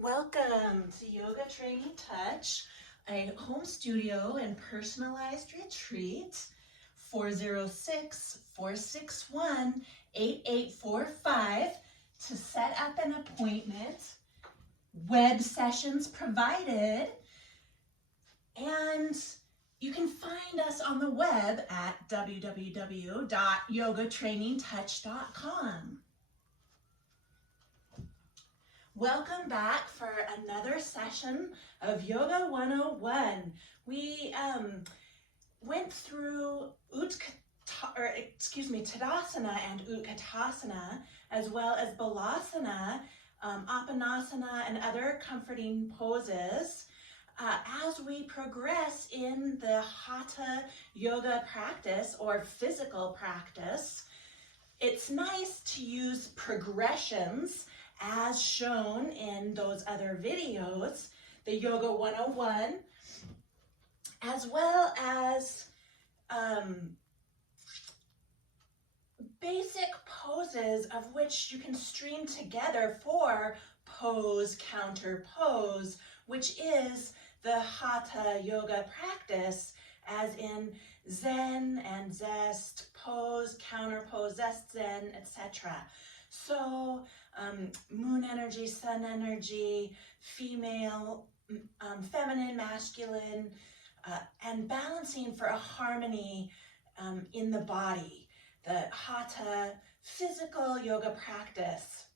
Welcome to Yoga Training Touch, a home studio and personalized retreat. 406-461-8845 to set up an appointment. Web sessions provided. And you can find us on the web at www.yogatrainingtouch.com. Welcome back for another session of Yoga 101. We went through Tadasana and Utkatasana, as well as Balasana, Appanasana, and other comforting poses. As we progress in the Hatha yoga practice or physical practice, it's nice to use progressions as shown in those other videos, the Yoga 101, as well as basic poses of which you can stream together for pose, counter pose, which is the Hatha yoga practice, as in Zen and Zest, pose, counter pose, Zest, Zen, etc. So moon energy, sun energy, female, feminine, masculine, and balancing for a harmony in the body, the Hatha physical yoga practice.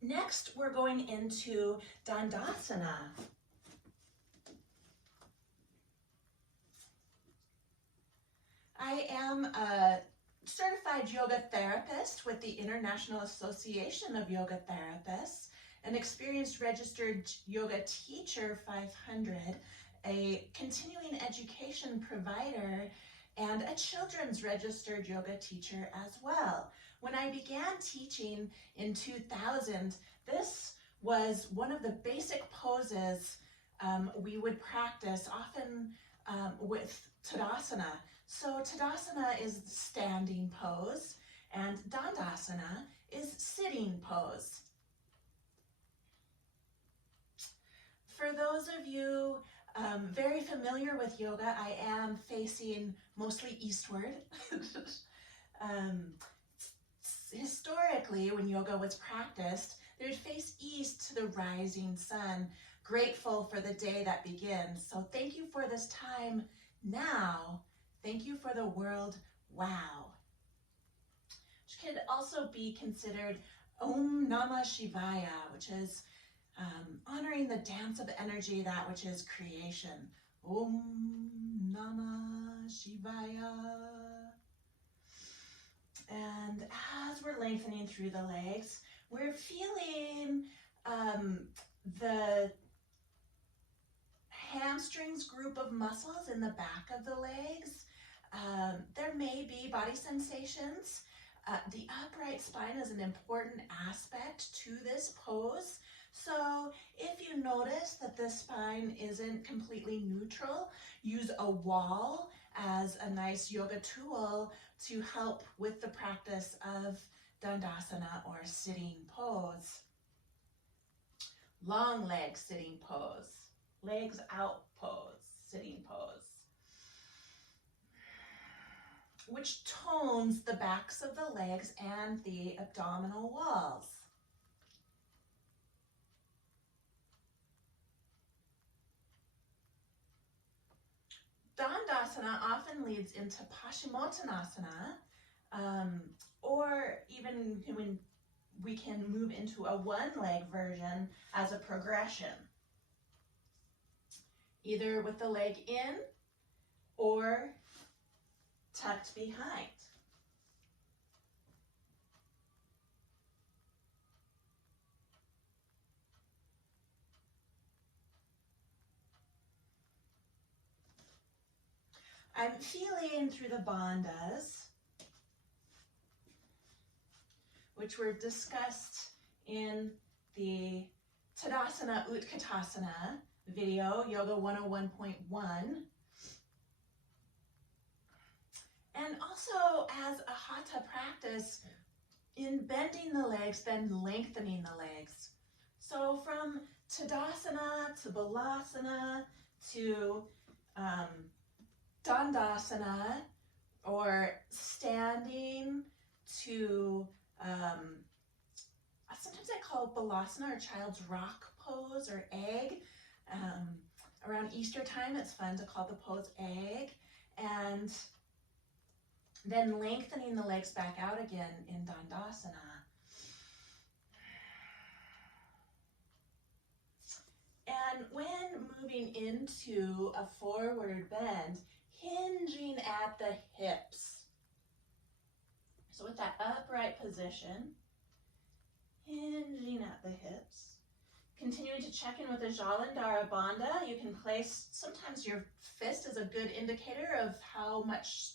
Next, we're going into Dandasana. I am a certified yoga therapist with the International Association of Yoga Therapists, an experienced registered yoga teacher 500, a continuing education provider, and a children's registered yoga teacher as well. When I began teaching in 2000, this was one of the basic poses we would practice, often with Tadasana. So Tadasana is standing pose, and Dandasana is sitting pose. For those of you very familiar with yoga, I am facing mostly eastward. Historically, when yoga was practiced, they would face east to the rising sun, grateful for the day that begins. So thank you for this time now. Thank you for the world wow. Which could also be considered Om Namah Shivaya, which is honoring the dance of energy, that which is creation. Om Namah Shivaya. And as we're lengthening through the legs, we're feeling the hamstrings group of muscles in the back of the legs. There may be body sensations. The upright spine is an important aspect to this pose. So if you notice that the spine isn't completely neutral, use a wall as a nice yoga tool to help with the practice of Dandasana or sitting pose. Long leg sitting pose. Legs out pose, sitting pose, which tones the backs of the legs and the abdominal walls. Dandasana often leads into Pascimattanasana, or even when we can move into a one-leg version as a progression, either with the leg in or tucked behind. I'm feeling through the bandhas, which were discussed in the Tadasana Utkatasana video, Yoga 101.1. And also as a Hatha practice, in bending the legs, then lengthening the legs. So from Tadasana, to Balasana, to Dandasana, or standing to, sometimes I call it Balasana or Child's Rock pose or egg. Around Easter time, it's fun to call the pose egg. And then lengthening the legs back out again in Dandasana. And when moving into a forward bend, hinging at the hips. So with that upright position, hinging at the hips. Continuing to check in with the Jalandhara Bandha. You can place, sometimes your fist is a good indicator of how much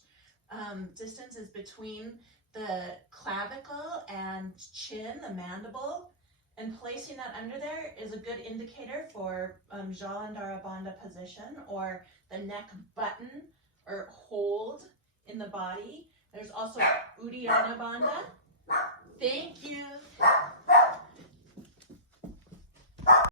distance is between the clavicle and chin, the mandible. And placing that under there is a good indicator for Jalandhara Bandha position, or the neck button or hold in the body. There's also Uddiyana Bandha. Think